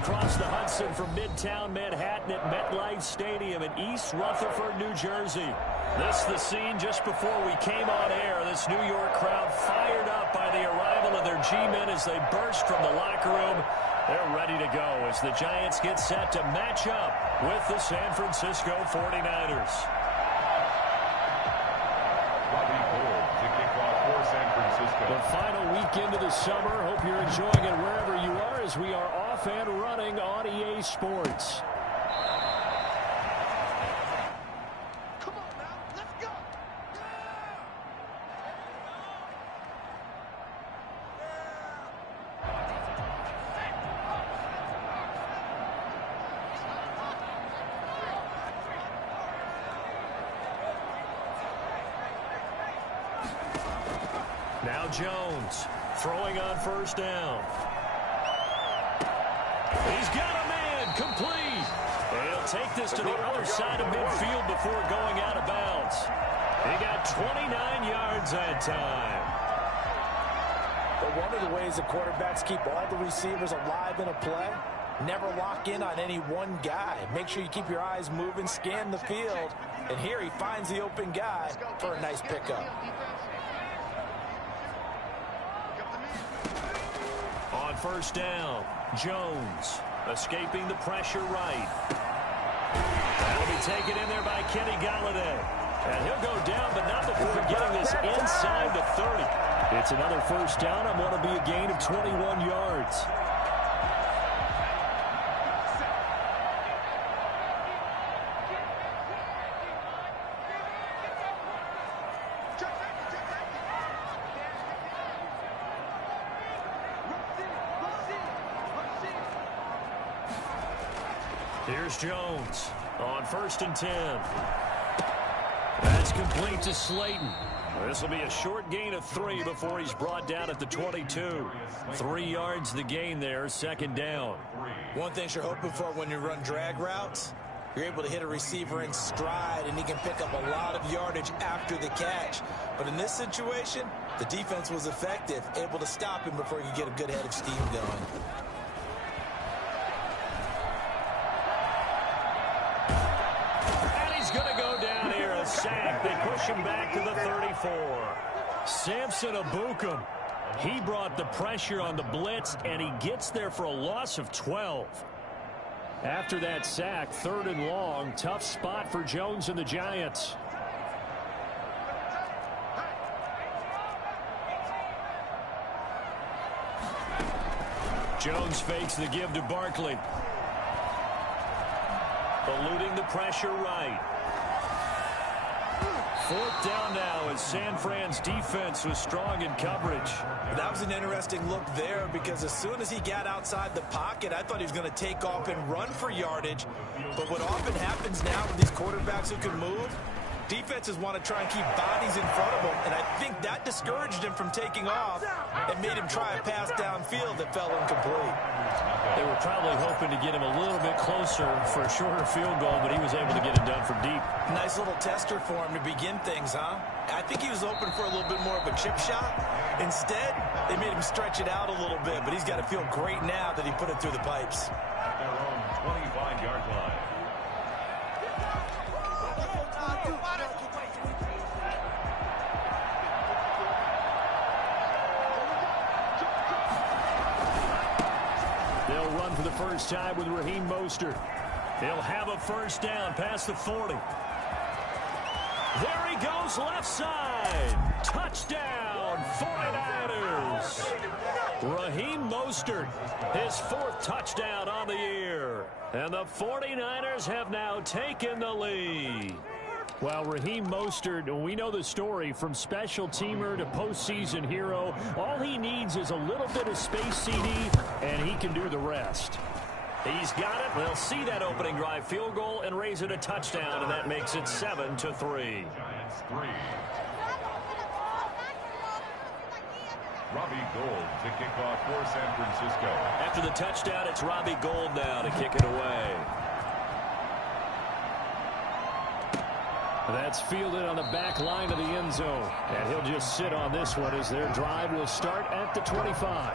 across the Hudson from Midtown Manhattan at MetLife Stadium in East Rutherford, New Jersey. This is the scene just before we came on air. This New York crowd fired up by the arrival of their G-men as they burst from the locker room. They're ready to go as the Giants get set to match up with the San Francisco 49ers. The final weekend of the summer. Hope you're enjoying it wherever you are as we are off and running on EA Sports. Come on now, let's go. Now Jones throwing on first down. He's got a man complete. He'll take this to the other side of midfield before going out of bounds. He got 29 yards that time. But one of the ways the quarterbacks keep all the receivers alive in a play, never lock in on any one guy. Make sure you keep your eyes moving, scan the field, and here he finds the open guy for a nice pickup. On first down, Jones escaping the pressure right. That'll be taken in there by Kenny Galladay. And he'll go down, but not before getting this inside the 30. It's another first down and want to be a gain of 21 yards. Here's Jones on first and 10. That's complete to Slayton. This will be a short gain of 3 before he's brought down at the 22. 3 yards the gain there, second down. One thing you're hoping for when you run drag routes, you're able to hit a receiver in stride and he can pick up a lot of yardage after the catch. But in this situation, the defense was effective, able to stop him before he could get a good head of steam going. Going to go down here, a sack. They push him back to the 34. Samson Abukum. He brought the pressure on the blitz, and he gets there for a loss of 12. After that sack, 3rd and long, tough spot for Jones and the Giants. Jones fakes the give to Barkley. Eluding the pressure right. 4th down now as San Fran's defense was strong in coverage. That was an interesting look there because as soon as he got outside the pocket, I thought he was going to take off and run for yardage. But what often happens now with these quarterbacks who can move, defenses want to try and keep bodies in front of them, and I think that discouraged him from taking off and made him try a pass downfield that fell incomplete. They were probably hoping to get him a little bit closer for a shorter field goal, but he was able to get it done from deep. Nice little tester for him to begin things, huh? I think he was hoping for a little bit more of a chip shot. Instead, they made him stretch it out a little bit, but he's got to feel great now that he put it through the pipes. At their own 25-yard line. They'll run for the first time with Raheem Mostert. He'll have a first down past the 40. There he goes left side. Touchdown, 49ers. Raheem Mostert, his 4th touchdown on the year. And the 49ers have now taken the lead. Well, Raheem Mostert, we know the story from special teamer to postseason hero. All he needs is a little bit of space, CD, and he can do the rest. He's got it. They'll see that opening drive field goal and raise it a touchdown, and that makes it 7-3. Giants 3. Robbie Gould to kick off for San Francisco. After the touchdown, it's Robbie Gould now to kick it away. That's fielded on the back line of the end zone. And he'll just sit on this one as their drive will start at the 25.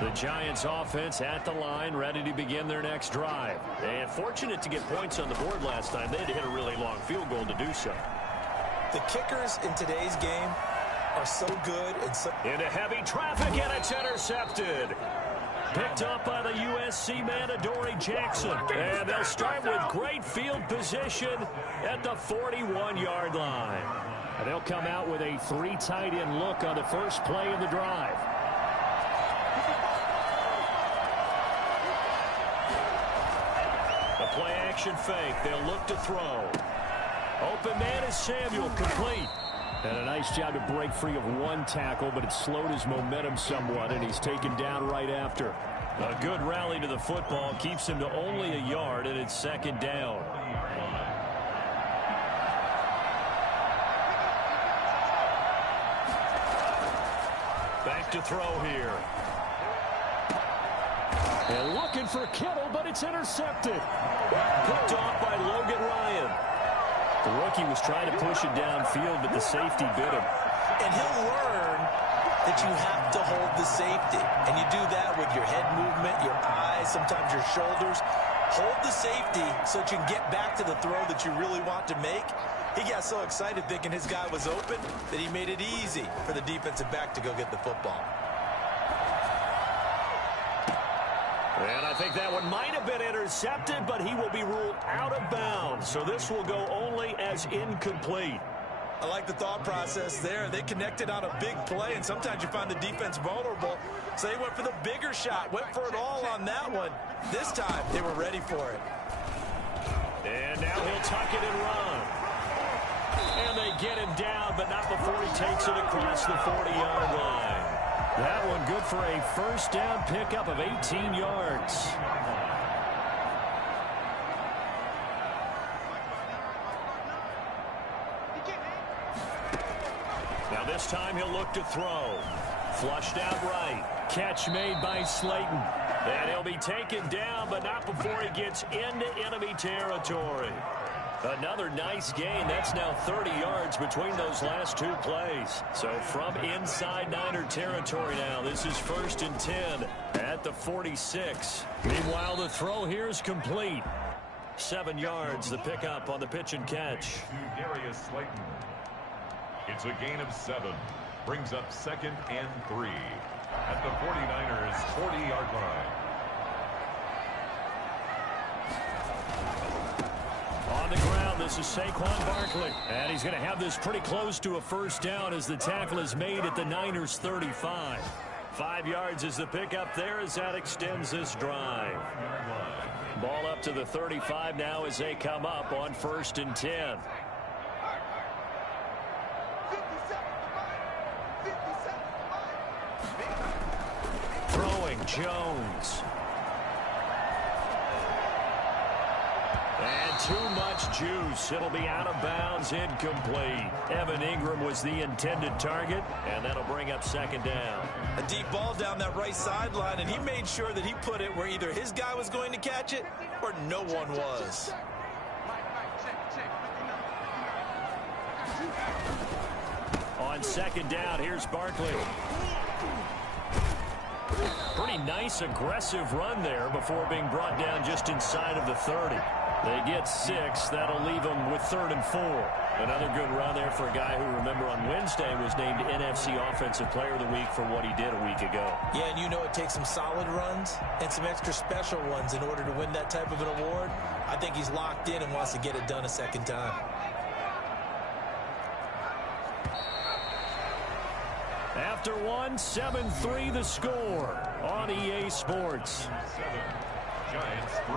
The Giants offense at the line, ready to begin their next drive. And fortunate to get points on the board last time. They had to hit a really long field goal to do so. The kickers in today's game are so good and so... Into heavy traffic, and it's intercepted. Picked up by the USC man, Adoree Jackson. And they'll start with great field position at the 41-yard line. And they'll come out with a 3 tight end look on the first play of the drive. The play action fake. They'll look to throw. Open man is Samuel, complete. And a nice job to break free of one tackle, but it slowed his momentum somewhat, and he's taken down right after. A good rally to the football keeps him to only a yard, and it's second down. Back to throw here. And looking for Kittle, but it's intercepted. Picked off by Logan Ryan. The rookie was trying to push it downfield, but the safety bit him. And he'll learn that you have to hold the safety. And you do that with your head movement, your eyes, sometimes your shoulders. Hold the safety so that you can get back to the throw that you really want to make. He got so excited thinking his guy was open that he made it easy for the defensive back to go get the football. And I think that one might have been intercepted, but he will be ruled out of bounds. So this will go only as incomplete. I like the thought process there. They connected on a big play, and sometimes you find the defense vulnerable. So they went for the bigger shot, went for it all on that one. This time, they were ready for it. And now he'll tuck it and run. And they get him down, but not before he takes it across the 40-yard line. That one good for a first down pickup of 18 yards. Now this time he'll look to throw. Flushed out right. Catch made by Slayton. And he'll be taken down, but not before he gets into enemy territory. Another nice gain. That's now 30 yards between those last two plays. So from inside Niner territory now, this is 1st and 10 at the 46. Meanwhile, the throw here is complete. 7 yards, the pickup on the pitch and catch. To Darius Slayton. It's a gain of 7. Brings up 2nd and 3 at the 49ers' 40-yard line. On the ground, this is Saquon Barkley. And he's going to have this pretty close to a first down as the tackle is made at the Niners' 35. 5 yards is the pickup there as that extends this drive. Ball up to the 35 now as they come up on 1st and 10. Throwing Jones. And too much juice. It'll be out of bounds, incomplete. Evan Ingram was the intended target, and that'll bring up 2nd down. A deep ball down that right sideline, and he made sure that he put it where either his guy was going to catch it or no one was. On 2nd down, here's Barkley. Pretty nice, aggressive run there before being brought down just inside of the 30. They get 6. That'll leave them with 3rd and 4. Another good run there for a guy who, remember, on Wednesday was named NFC Offensive Player of the Week for what he did a week ago. Yeah, and you know it takes some solid runs and some extra special ones in order to win that type of an award. I think he's locked in and wants to get it done a second time. After one, 7-3 the score on EA Sports. 7, Giants 3.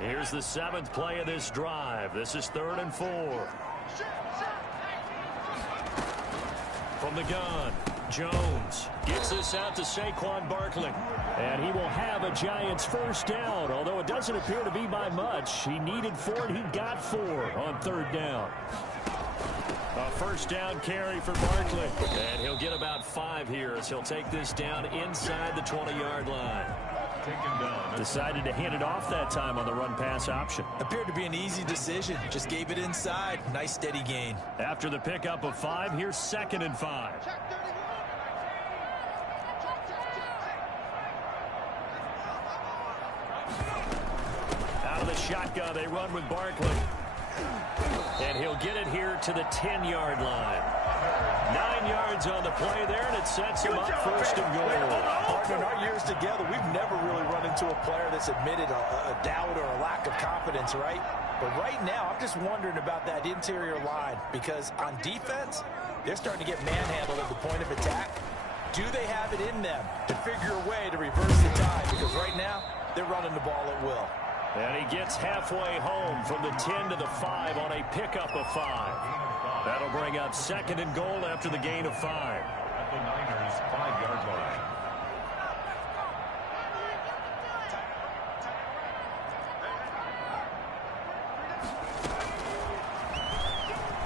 Here's the 7th play of this drive. This is 3rd and 4. From the gun, Jones gets this out to Saquon Barkley. And he will have a Giants first down, although it doesn't appear to be by much. He needed 4, and he got 4 on 3rd down. A first down carry for Barkley. And he'll get about 5 here as he'll take this down inside the 20-yard line. Taken down. Decided to hand it off that time on the run-pass option. Appeared to be an easy decision. Just gave it inside. Nice steady gain. After the pickup of 5, here's 2nd and 5. shotgun. They run with Barkley. And he'll get it here to the 10-yard line. 9 yards on the play there, and it sets him up first and goal. Partner, in our years together, we've never really run into a player that's admitted a doubt or a lack of confidence, right? But right now, I'm just wondering about that interior line, because on defense, they're starting to get manhandled at the point of attack. Do they have it in them to figure a way to reverse the tide? Because right now, they're running the ball at will. And he gets halfway home from the 10 to the 5 on a pickup of 5. That'll bring up second and goal after the gain of 5. At the Niners' 5-yard line.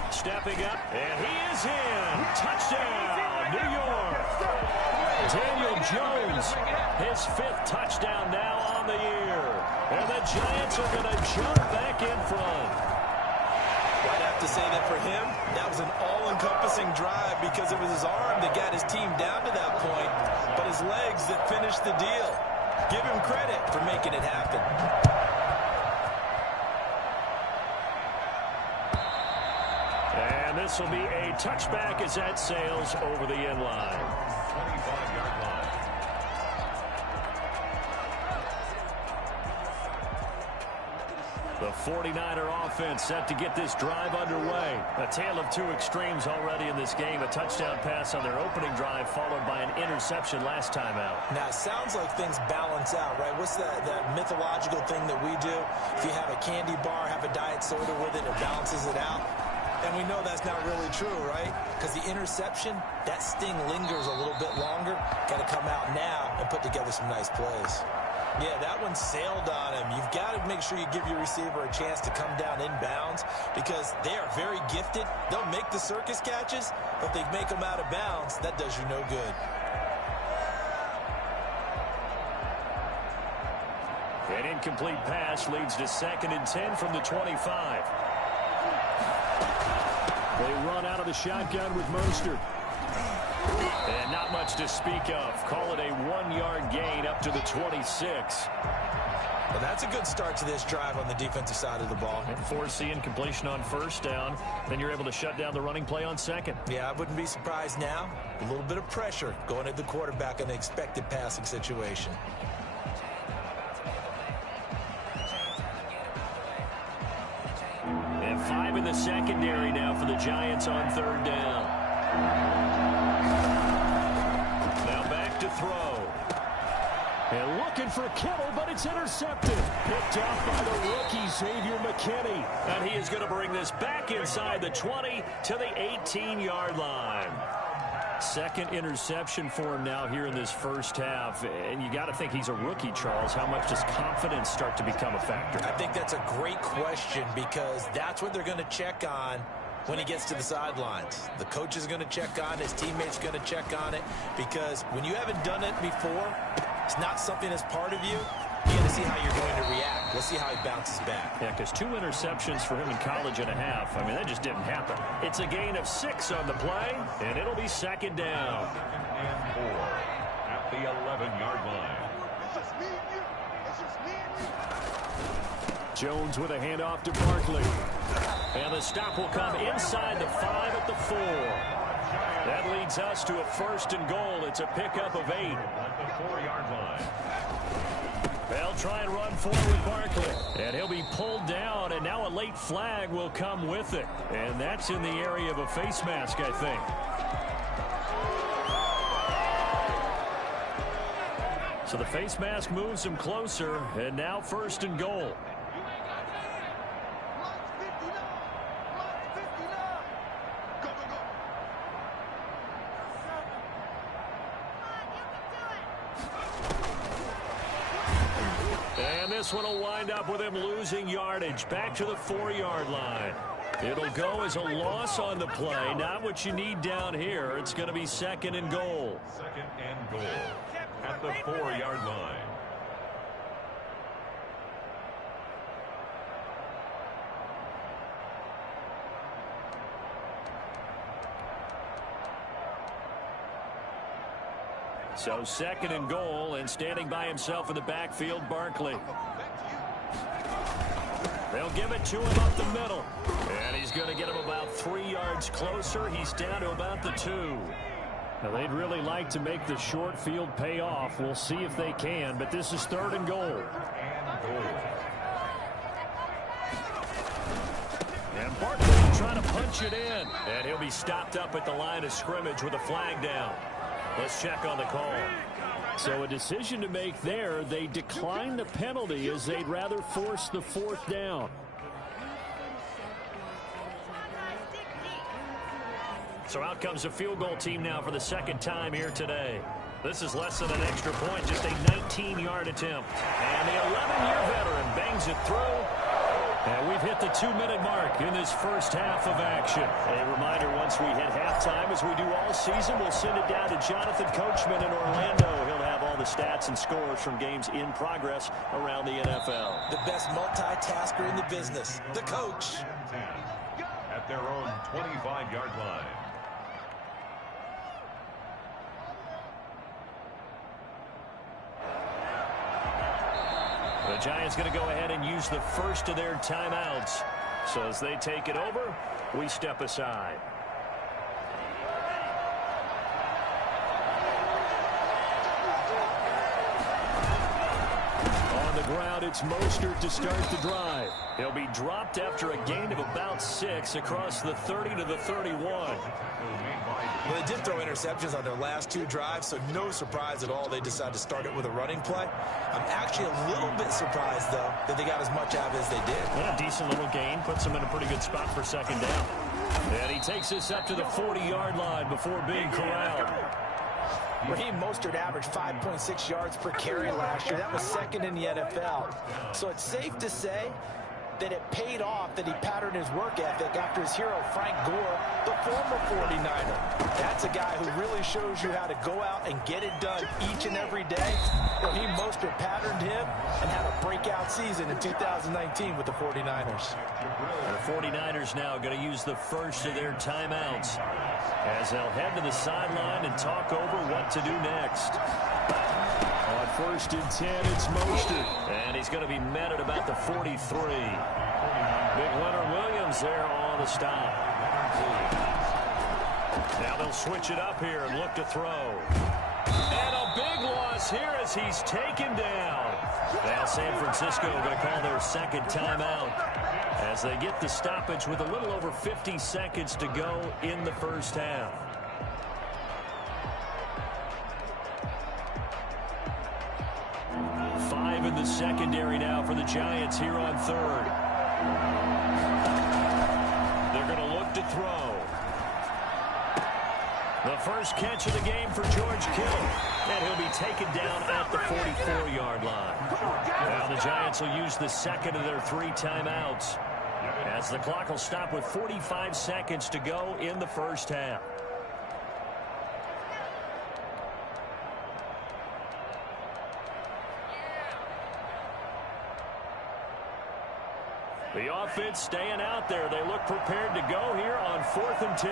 Stepping up, and he is in. Touchdown, New York. Daniel Jones, his 5th touchdown now on the year. And the Giants are going to jump back in front. I'd have to say that for him, that was an all-encompassing drive because it was his arm that got his team down to that point, but his legs that finished the deal. Give him credit for making it happen. And this will be a touchback as that sails over the end line. 25-yard line. The 49er offense set to get this drive underway. A tale of two extremes already in this game. A touchdown pass on their opening drive followed by an interception last time out. Now, it sounds like things balance out, right? What's that mythological thing that we do? If you have a candy bar, have a diet soda with it, it balances it out. And we know that's not really true, right? Because the interception, that sting lingers a little bit longer. Got to come out now and put together some nice plays. Yeah, that one sailed on him. You've got to make sure you give your receiver a chance to come down inbounds because they are very gifted. They'll make the circus catches, but they make them out of bounds. That does you no good. An incomplete pass leads to 2nd and 10 from the 25. They run out of the shotgun with Mostert. And not much to speak of. Call it a 1-yard gain up to the 26. Well, that's a good start to this drive on the defensive side of the ball. And forcing completion on 1st down. Then you're able to shut down the running play on 2nd. Yeah, I wouldn't be surprised now. A little bit of pressure going at the quarterback in an expected passing situation. And 5 in the secondary now for the Giants on 3rd down. Now back to throw. And looking for Kittle, but it's intercepted. Picked off by the rookie, Xavier McKinney. And he is going to bring this back inside the 20 to the 18-yard line. 2nd interception for him now here in this first half. And you got to think he's a rookie, Charles. How much does confidence start to become a factor? I think that's a great question because that's what they're going to check on when he gets to the sidelines. The coach is going to check on it. His teammates are going to check on it because when you haven't done it before, it's not something that's part of you. You got to see how you're going to react. Let's see how he bounces back. Yeah, because 2 interceptions for him in college and a half. I mean, that just didn't happen. It's a gain of 6 on the play, and it'll be 2nd down. 2nd and 4 at the 11-yard line. Jones with a handoff to Barkley. And the stop will come inside the 5 at the 4. That leads us to a 1st and goal. It's a pickup of 8. At the 4-yard line. They'll try and run forward with Barkley. And he'll be pulled down, and now a late flag will come with it. And that's in the area of a face mask, I think. So the face mask moves him closer, and now 1st and goal. This one will wind up with him losing yardage back to the 4-yard line. It'll go as a loss on the play. Not what you need down here. It's going to be 2nd and goal. 2nd and goal at the 4-yard line. So 2nd and goal, and standing by himself in the backfield, Barkley. They'll give it to him up the middle. And he's going to get him about 3 yards closer. He's down to about the 2. Now, they'd really like to make the short field pay off. We'll see if they can, but this is 3rd and goal. And Barkley trying to punch it in. And he'll be stopped up at the line of scrimmage with a flag down. Let's check on the call. So a decision to make there. They decline the penalty as they'd rather force the 4th down. So out comes the field goal team now for the 2nd time here today. This is less than an extra point, just a 19-yard attempt. And the 11-year veteran bangs it through. And we've hit the 2-minute mark in this first half of action. A reminder, once we hit halftime, as we do all season, we'll send it down to Jonathan Coachman in Orlando. He'll have all the stats and scores from games in progress around the NFL. The best multitasker in the business, the coach. At their own 25-yard line. The Giants going to go ahead and use the first of their timeouts. So as they take it over, we step aside. On the ground, it's Mostert to start the drive. He'll be dropped after a gain of about 6 across the 30 to the 31. Well, they did throw interceptions on their last 2 drives, so no surprise at all they decided to start it with a running play. I'm actually a little bit surprised, though, that they got as much out of it as they did. Yeah, decent little gain. Puts them in a pretty good spot for 2nd down. And he takes this up to the 40-yard line before being corralled. Raheem Mostert averaged 5.6 yards per carry last year. That was 2nd in the NFL. So it's safe to say that it paid off that he patterned his work ethic after his hero, Frank Gore, the former 49er. That's a guy who really shows you how to go out and get it done each and every day. Raheem Mostert patterned him and had a breakout season in 2019 with the 49ers. The 49ers now going to use the first of their timeouts as they'll head to the sideline and talk over what to do next. On 1st and 10, it's Mostert. And he's going to be met at about the 43. Big Leonard Williams there on the stop. Now they'll switch it up here and look to throw. And a big loss here as he's taken down. Now San Francisco going to call their 2nd timeout as they get the stoppage with a little over 50 seconds to go in the first half. In the secondary now for the Giants here on 3rd. They're going to look to throw. The first catch of the game for George Kittle. And he'll be taken down at the 44-yard line. Now the Giants will use the 2nd of their 3 timeouts as the clock will stop with 45 seconds to go in the first half. The offense staying out there. They look prepared to go here on 4th and 10.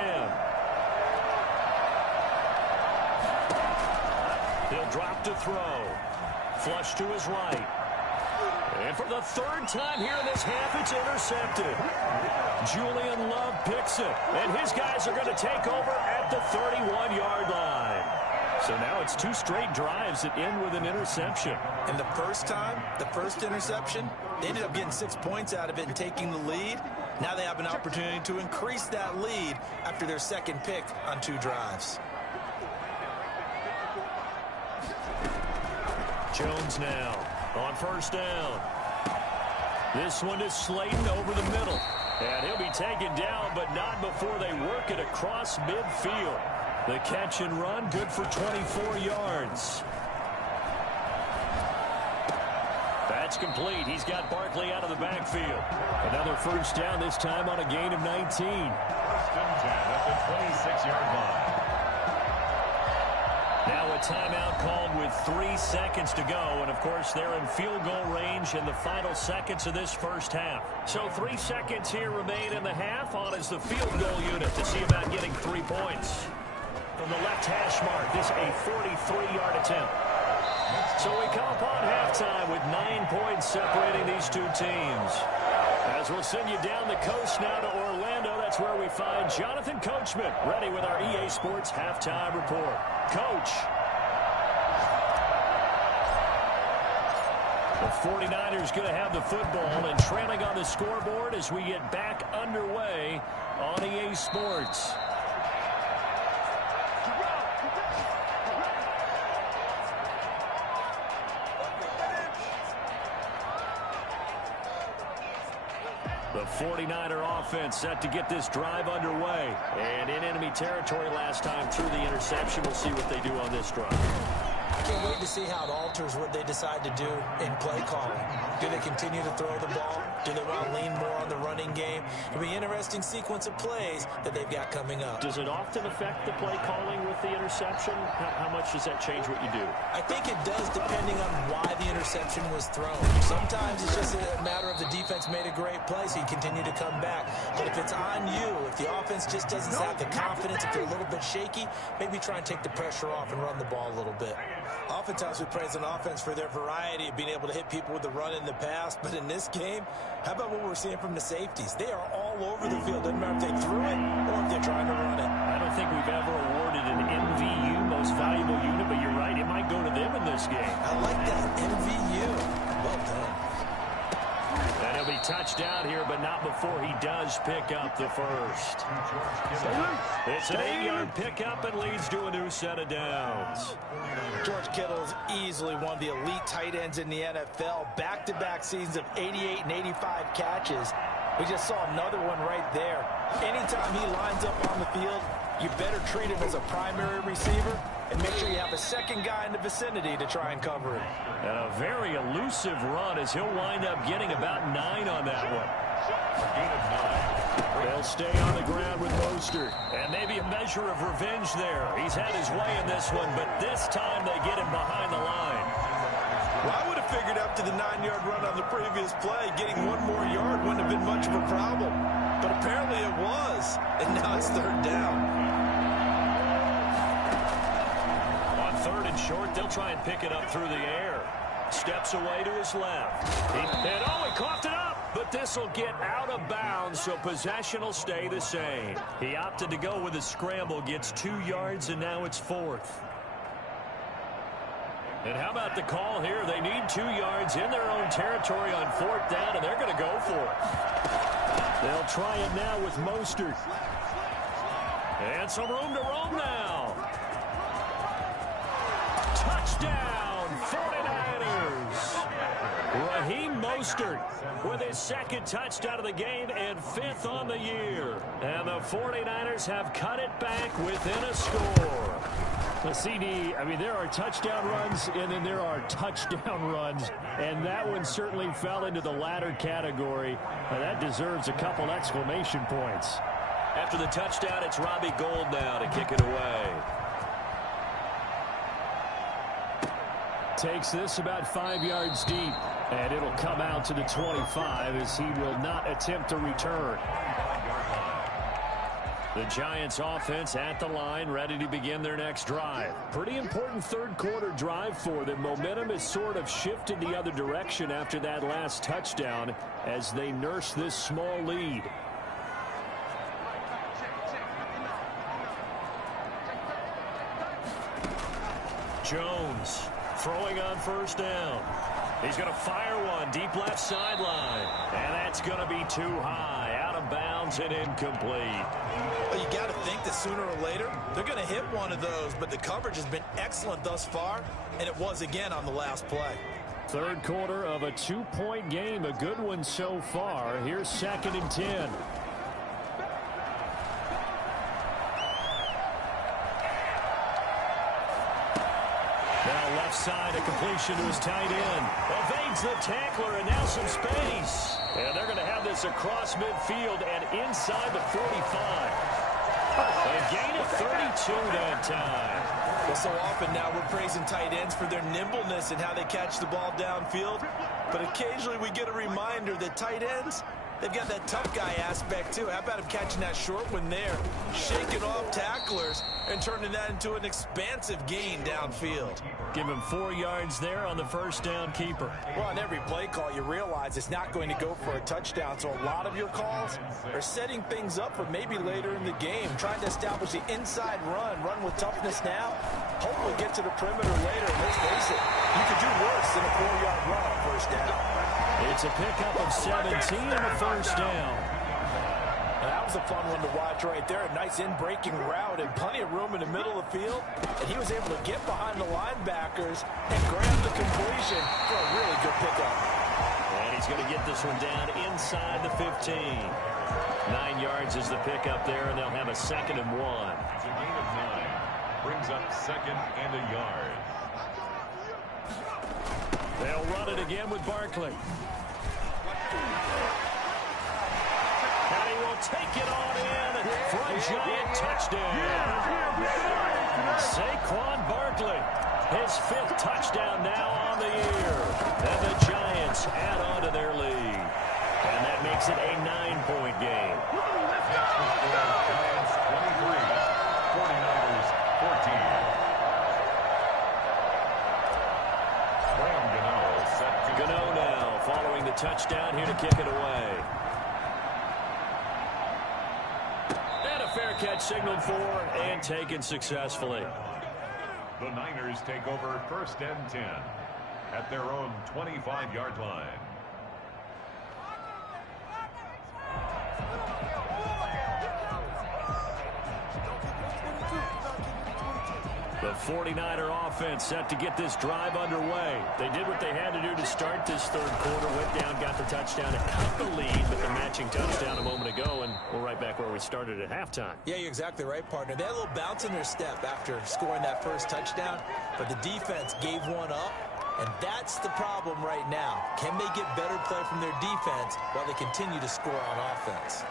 He'll drop to throw. Flush to his right. And for the 3rd time here in this half, it's intercepted. Julian Love picks it. And his guys are going to take over at the 31-yard line. So now it's 2 straight drives that end with an interception. And the first time, the first interception, they ended up getting 6 points out of it and taking the lead. Now they have an opportunity to increase that lead after their 2nd pick on 2 drives. Jones now on 1st down. This one is Slayton over the middle. And he'll be taken down, but not before they work it across midfield. The catch and run, good for 24 yards. That's complete. He's got Barkley out of the backfield. Another first down, this time on a gain of 19. 1st and 10 at the 26-yard line. Now a timeout called with 3 seconds to go. And, of course, they're in field goal range in the final seconds of this first half. So 3 seconds here remain in the half. On is the field goal unit to see about getting 3 points. From the left hash mark, this a 43-yard attempt. So we come upon halftime with 9 points separating these 2 teams. As we'll send you down the coast now to Orlando, that's where we find Jonathan Coachman, ready with our EA Sports Halftime Report. Coach. The 49ers going to have the football and trailing on the scoreboard as we get back underway on EA Sports. The 49er offense set to get this drive underway. And in enemy territory last time through the interception. We'll see what they do on this drive. Can't wait to see how it alters what they decide to do in play calling. Do they continue to throw the ball? Do they want to lean more on the running game? It'll be an interesting sequence of plays that they've got coming up. Does it often affect the play calling with the interception? How much does that change what you do? I think it does depending on why the interception was thrown. Sometimes it's just a matter of the defense made a great play, so you continue to come back. But if it's on you, if the offense just doesn't have the confidence, if they're a little bit shaky, maybe try and take the pressure off and run the ball a little bit. Oftentimes we praise an offense for their variety of being able to hit people with the run in the pass, but in this game, how about what we're seeing from the safeties? They are all over the field. Doesn't matter if they threw it or if they're trying to run it. I don't think we've ever awarded an MVU, most valuable unit, but you're right, it might go to them in this game. I like that, MVU. Well done. And he'll be touched down here, but not before he does pick up the first. It's an 8-yard pickup and leads to a new set of downs. George Kittle is easily one of the elite tight ends in the NFL. Back-to-back seasons of 88 and 85 catches. We just saw another one right there. Anytime he lines up on the field, you better treat him as a primary receiver and make sure you have a second guy in the vicinity to try and cover him. And a very elusive run as he'll wind up getting about 9 on that one. They'll stay on the ground with Mostert. And maybe a measure of revenge there. He's had his way in this one, but this time they get him behind the line. Well, I would have figured after the 9-yard run on the previous play, getting one more yard wouldn't have been much of a problem. But apparently it was. And now it's third down. On third and short, they'll try and pick it up through the air. Steps away to his left. He coughed it up. But this will get out of bounds, so possession will stay the same. He opted to go with a scramble, gets 2 yards, and now it's fourth. And how about the call here? They need 2 yards in their own territory on fourth down, and they're going to go for it. They'll try it now with Mostert. And some room to roam now. Touchdown, 49ers. Raheem Mostert with his second touchdown of the game and 5th on the year. And the 49ers have cut it back within a score. The CD, I mean, there are touchdown runs and then there are touchdown runs. And that one certainly fell into the latter category. And that deserves a couple exclamation points. After the touchdown, it's Robbie Gould now to kick it away. Takes this about 5 yards deep. And it'll come out to the 25 as he will not attempt to return. The Giants offense at the line, ready to begin their next drive. Pretty important third quarter drive for them. Momentum has sort of shifted the other direction after that last touchdown as they nurse this small lead. Jones throwing on first down. He's going to fire one deep left sideline. And that's going to be too high. Out of bounds and incomplete. Well, you got to think that sooner or later they're going to hit one of those. But the coverage has been excellent thus far. And it was again on the last play. Third quarter of a 2-point game. A good one so far. Here's 2nd and 10. Left side, a completion to his tight end. Evades the tackler, and now some space. And they're going to have this across midfield and inside the 45. A gain of 32 that time. Well, so often now we're praising tight ends for their nimbleness and how they catch the ball downfield. But occasionally we get a reminder that tight ends, They've got that tough guy aspect, too. How about him catching that short one there, shaking off tacklers, and turning that into an expansive gain downfield? Give him 4 yards there on the first down keeper. Well, on every play call, you realize it's not going to go for a touchdown, so a lot of your calls are setting things up for maybe later in the game, trying to establish the inside run with toughness now, hopefully get to the perimeter later. And let's face it, you could do worse than a 4-yard run on first down. It's a pickup of 17 and a first down. That was a fun one to watch right there. A nice in-breaking route and plenty of room in the middle of the field. And he was able to get behind the linebackers and grab the completion for a really good pickup. And he's going to get this one down inside the 15. 9 yards is the pickup there, and they'll have a 2nd and 1. It's a gain of 9. Brings up 2nd and a yard. They'll run it again with Barkley. And he will take it on in for a giant touchdown. Saquon Barkley, his 5th touchdown now on the year. And the Giants add on to their lead. And that makes it a 9-point game. Giants 23, 49ers 14. Gano now following the touchdown here to kick it away. And a fair catch signaled for and taken successfully. The Niners take over 1st and 10 at their own 25-yard line. The 49er offense set to get this drive underway. They did what they had to do to start this 3rd quarter. Went down, got the touchdown, and cut the lead with the matching touchdown a moment ago. And we're right back where we started at halftime. Yeah, you're exactly right, partner. They had a little bounce in their step after scoring that first touchdown. But the defense gave one up. And that's the problem right now. Can they get better play from their defense while they continue to score on offense?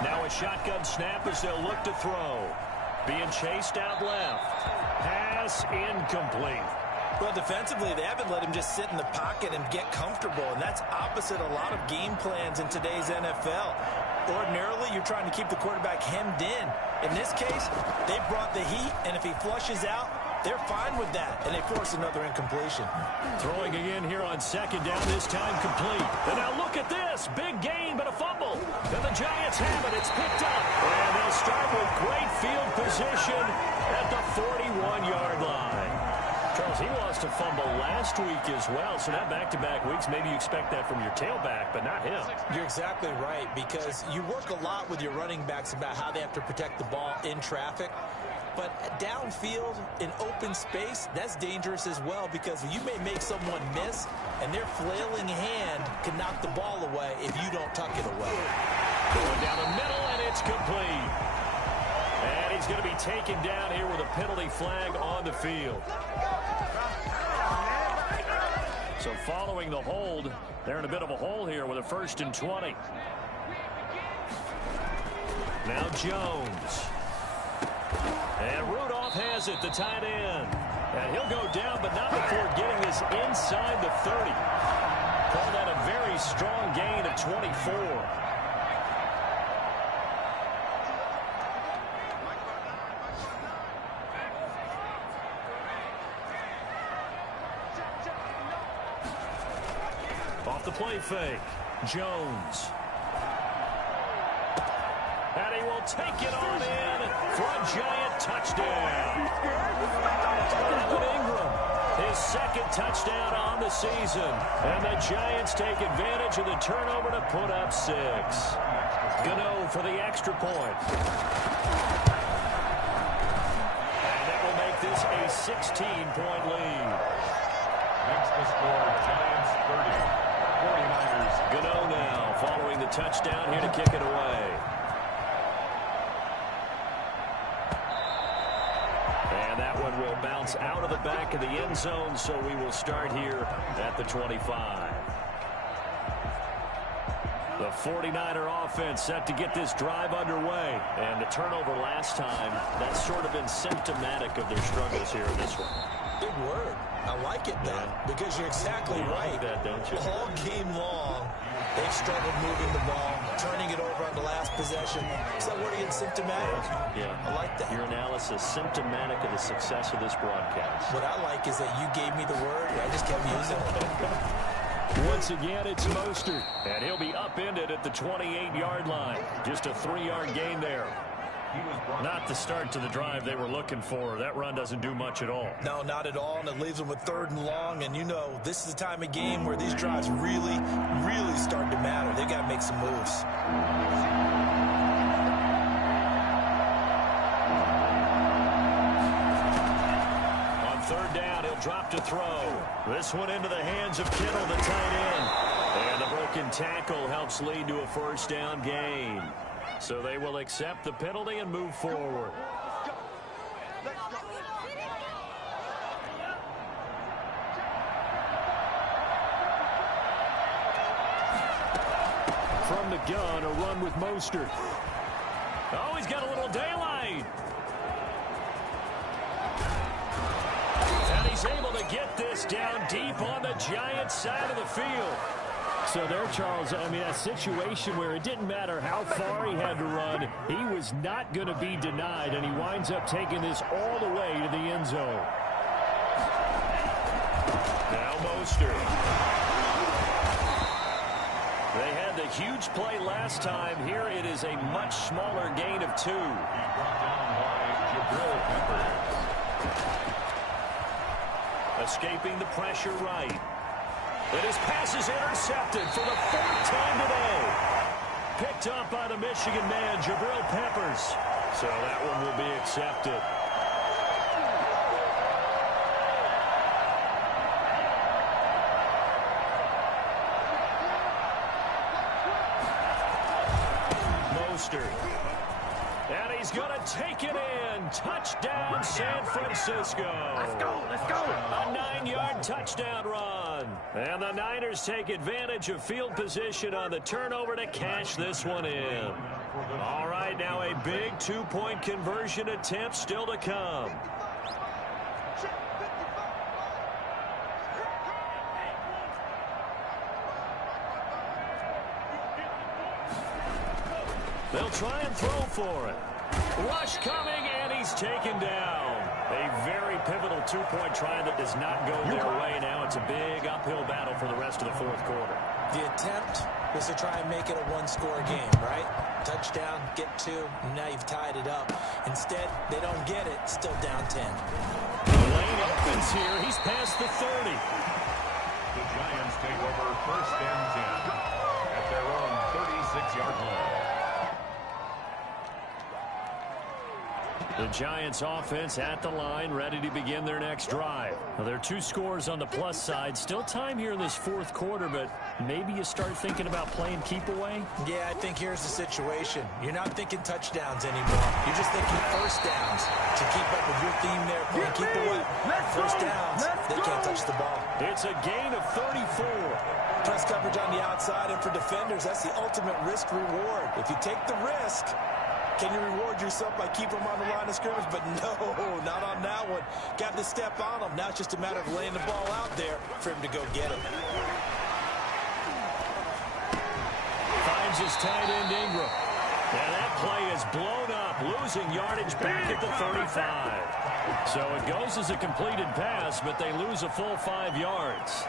Now a shotgun snap as they'll look to throw. Being chased out left. Pass incomplete. Well, defensively, they haven't let him just sit in the pocket and get comfortable, and that's opposite a lot of game plans in today's NFL. Ordinarily, you're trying to keep the quarterback hemmed in. In this case, they brought the heat, and if he flushes out, they're fine with that, and they force another incompletion. Throwing again here on 2nd down, this time complete. And now look at this. Big gain, but a fumble. And the Giants have it. It's picked up. And they'll start with great field position at the 41-yard line. Charles, he lost a fumble last week as well, so now back-to-back weeks, maybe you expect that from your tailback, but not him. You're exactly right, because you work a lot with your running backs about how they have to protect the ball in traffic. But downfield, in open space, that's dangerous as well, because you may make someone miss, and their flailing hand can knock the ball away if you don't tuck it away. Going down the middle, and it's complete. And he's going to be taken down here with a penalty flag on the field. So following the hold, they're in a bit of a hole here with a 1st and 20. Now Jones. And Rudolph has it, the tight end. And he'll go down, but not before getting this inside the 30. Call that a very strong gain of 24. Off the play fake, Jones. And he will take it on in for a giant touchdown. Evan Ingram, his 2nd touchdown on the season. And the Giants take advantage of the turnover to put up 6. Gano for the extra point. And that will make this a 16-point lead. Makes the score Giants 30. 49ers. Gano now following the touchdown here to kick it away. And that one will bounce out of the back of the end zone, so we will start here at the 25. The 49er offense set to get this drive underway. And the turnover last time, that's sort of been symptomatic of their struggles here in this one. Big word. I like it, though, because you're exactly right. Like that, don't you? All game long, they've struggled moving the ball, turning it over on the last possession. Is that word again, symptomatic? Yeah. I like that. Your analysis, symptomatic of the success of this broadcast. What I like is that you gave me the word, and I just kept using it. Once again, it's Mostert, and he'll be upended at the 28-yard line. Just a 3-yard gain there. Not the start to the drive they were looking for. That run doesn't do much at all. No, not at all, and it leaves them with 3rd and long, and you know this is the time of game where these drives really, really start to matter. They got to make some moves. On 3rd down, he'll drop to throw. This one into the hands of Kittle, the tight end. And the broken tackle helps lead to a 1st down gain. So they will accept the penalty and move forward. From the gun, a run with Mostert. Oh, he's got a little daylight. And he's able to get this down deep on the Giants' side of the field. So there, Charles, I mean, a situation where it didn't matter how far he had to run, he was not going to be denied, and he winds up taking this all the way to the end zone. Now Mostert. They had the huge play last time. Here it is a much smaller gain of 2. Escaping the pressure right. And his pass is intercepted for the 4th time today. Picked up by the Michigan man, Jabril Peppers. So that one will be accepted. Mostert. And he's going to take it in. Touchdown, San Francisco. Let's go, let's go. A 9-yard touchdown run. And the Niners take advantage of field position on the turnover to cash this one in. All right, now a big 2-point conversion attempt still to come. They'll try and throw for it. Rush coming, and he's taken down. A very pivotal 2-point try that does not go their way. Now it's a big uphill battle for the rest of the 4th quarter. The attempt was to try and make it a 1-score game, right? Touchdown, get 2, and now you've tied it up. Instead, they don't get it, still down 10. The lane opens here. He's past the 30. The Giants take over 1st and 10 at their own 36-yard line. The Giants offense at the line, ready to begin their next drive. Well, there are 2 scores on the plus side. Still time here in this 4th quarter, but maybe you start thinking about playing keep away? Yeah, I think here's the situation. You're not thinking touchdowns anymore. You're just thinking 1st downs. To keep up with your theme there, playing keep away. 1st downs, they can't touch the ball. It's a gain of 34. Press coverage on the outside, and for defenders, that's the ultimate risk-reward. If you take the risk, can you reward yourself by keeping them on the line of scrimmage? But no, not on that one. Got to step on them. Now it's just a matter of laying the ball out there for him to go get it. Finds his tight end, Ingram. And that play is blown up, losing yardage back at the 35. So it goes as a completed pass, but they lose a full 5 yards.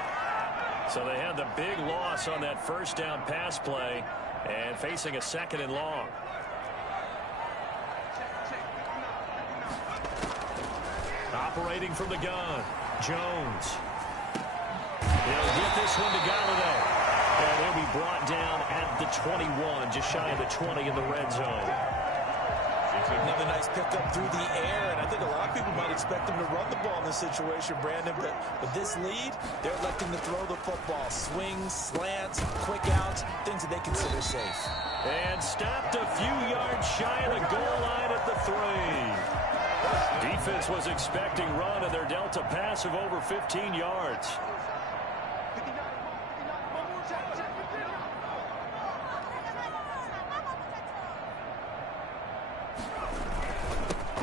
So they had the big loss on that 1st down pass play and facing a 2nd and long. Operating from the gun, Jones. He'll get this one to Galladay. And he'll be brought down at the 21, just shy of the 20 in the red zone. Another nice pickup through the air, and I think a lot of people might expect them to run the ball in this situation, Brandon, but with this lead, they're electing to throw the football. Swings, slants, quick outs, things that they consider safe. And stopped a few yards shy of the goal line at the 3. Defense was expecting run, and they're dealt a pass of over 15 yards.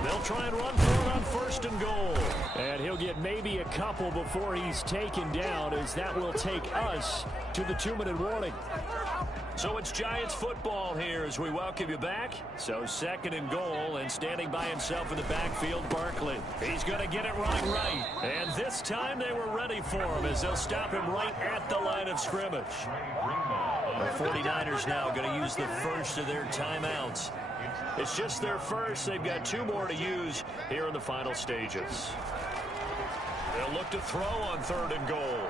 They'll try and run for it on 1st and goal. And he'll get maybe a couple before he's taken down, as that will take us to the 2-minute warning. So it's Giants football here as we welcome you back. So 2nd and goal, and standing by himself in the backfield, Barkley. He's going to get it right. And this time they were ready for him, as they'll stop him right at the line of scrimmage. The 49ers now going to use the first of their timeouts. It's just their first. They've got 2 more to use here in the final stages. They'll look to throw on 3rd and goal.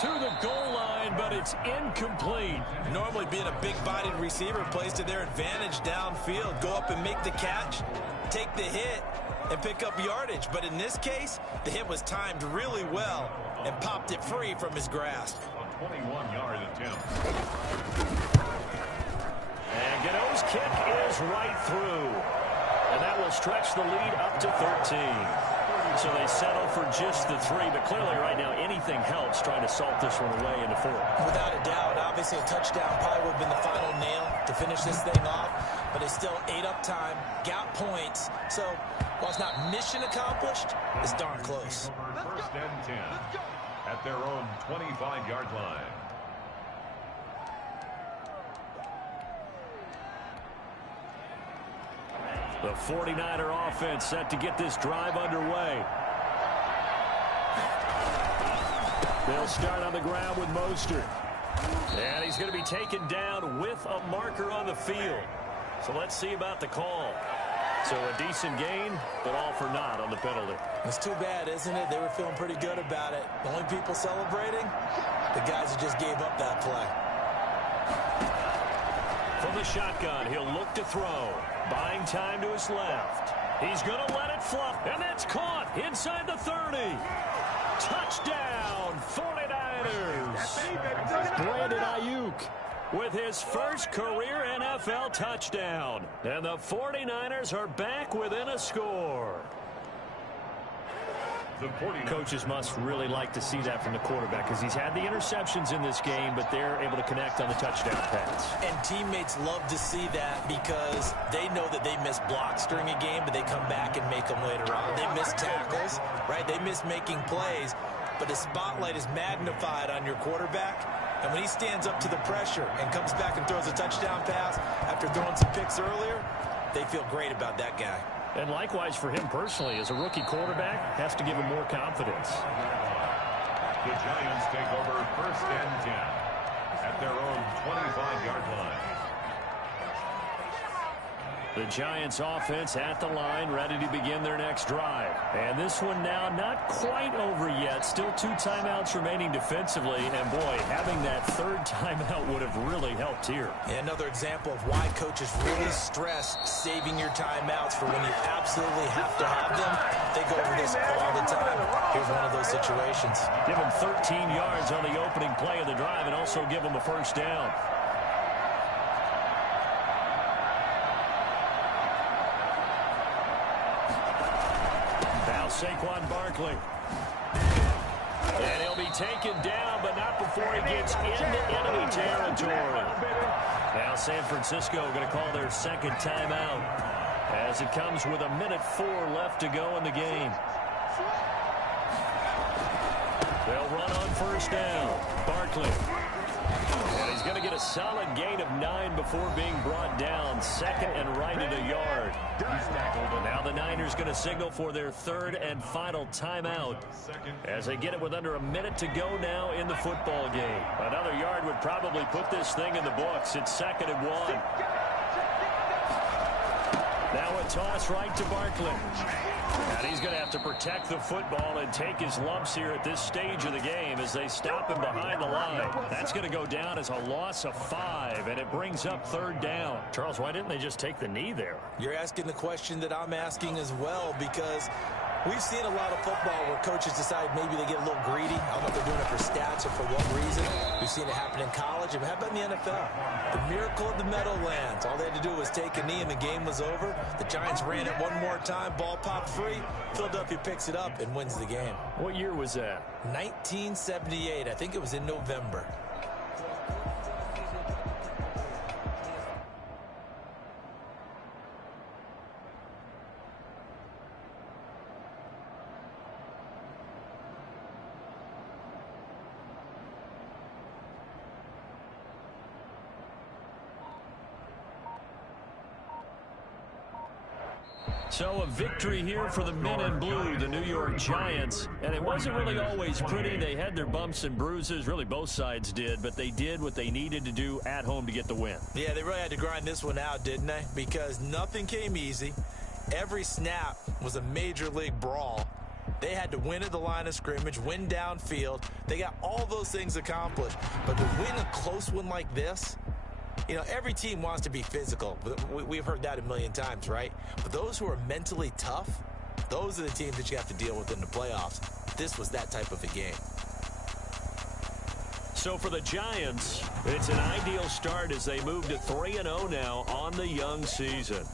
To the goal line, but it's incomplete. Normally being a big-bodied receiver plays to their advantage downfield. Go up and make the catch, take the hit, and pick up yardage. But in this case, the hit was timed really well and popped it free from his grasp. A 21-yard attempt. And Gano's kick is right through. And that will stretch the lead up to 13. So they settle for just the 3, but clearly right now anything helps trying to salt this one away into 4. Without a doubt, obviously a touchdown probably would have been the final nail to finish this thing off, but it's still 8 up time, got points. So while it's not mission accomplished, it's darn close. 1st and 10 at their own 25-yard line. The 49er offense set to get this drive underway. They'll start on the ground with Mostert. And he's going to be taken down with a marker on the field. So let's see about the call. So a decent gain, but all for naught on the penalty. It's too bad, isn't it? They were feeling pretty good about it. The only people celebrating, the guys who just gave up that play. From the shotgun, he'll look to throw. Buying time to his left. He's going to let it fluff, and that's caught inside the 30. Touchdown, 49ers. Brandon Ayuk with his first career NFL touchdown. And the 49ers are back within a score. Coaches must really like to see that from the quarterback, because he's had the interceptions in this game, but they're able to connect on the touchdown pass. And teammates love to see that, because they know that they miss blocks during a game, but they come back and make them later on. They miss tackles, right? They miss making plays, but the spotlight is magnified on your quarterback. And when he stands up to the pressure and comes back and throws a touchdown pass after throwing some picks earlier, they feel great about that guy. And likewise for him personally, as a rookie quarterback, has to give him more confidence. The Giants take over 1st and 10 at their own 25-yard line. The Giants offense at the line, ready to begin their next drive. And this one now not quite over yet. Still 2 timeouts remaining defensively. And boy, having that 3rd timeout would have really helped here. And another example of why coaches really stress saving your timeouts for when you absolutely have to have them. They go over this all the time. Here's one of those situations. Give them 13 yards on the opening play of the drive, and also give them a 1st down. Saquon Barkley. And he'll be taken down, but not before he gets into enemy territory. Now San Francisco going to call their 2nd timeout, as it comes with 1:04 left to go in the game. They'll run on 1st down. Barkley. And he's going to get a solid gain of 9 before being brought down. 2nd and right at a yard. Now the Niners going to signal for their 3rd and final timeout, as they get it with under 1 minute to go now in the football game. Another yard would probably put this thing in the books. It's 2nd and 1. Now a toss right to Barkley. And he's going to have to protect the football and take his lumps here at this stage of the game as they stop him behind the line. That's going to go down as a loss of 5, and it brings up 3rd down. Charles, why didn't they just take the knee there? You're asking the question that I'm asking as well, because we've seen a lot of football where coaches decide maybe they get a little greedy. I don't know if they're doing it for stats or for what reason. We've seen it happen in college. And how about in the NFL? The miracle of the Meadowlands. All they had to do was take a knee and the game was over. The Giants ran it one more time. Ball popped free. Philadelphia picks it up and wins the game. What year was that? 1978. I think it was in November. So a victory here for the men in blue, the New York Giants. And it wasn't really always pretty. They had their bumps and bruises. Really, both sides did. But they did what they needed to do at home to get the win. Yeah, they really had to grind this one out, didn't they? Because nothing came easy. Every snap was a major league brawl. They had to win at the line of scrimmage, win downfield. They got all those things accomplished. But to win a close one like this, you know, every team wants to be physical. We've heard that a million times, right? But those who are mentally tough, those are the teams that you have to deal with in the playoffs. This was that type of a game. So for the Giants, it's an ideal start as they move to 3-0 now on the young season.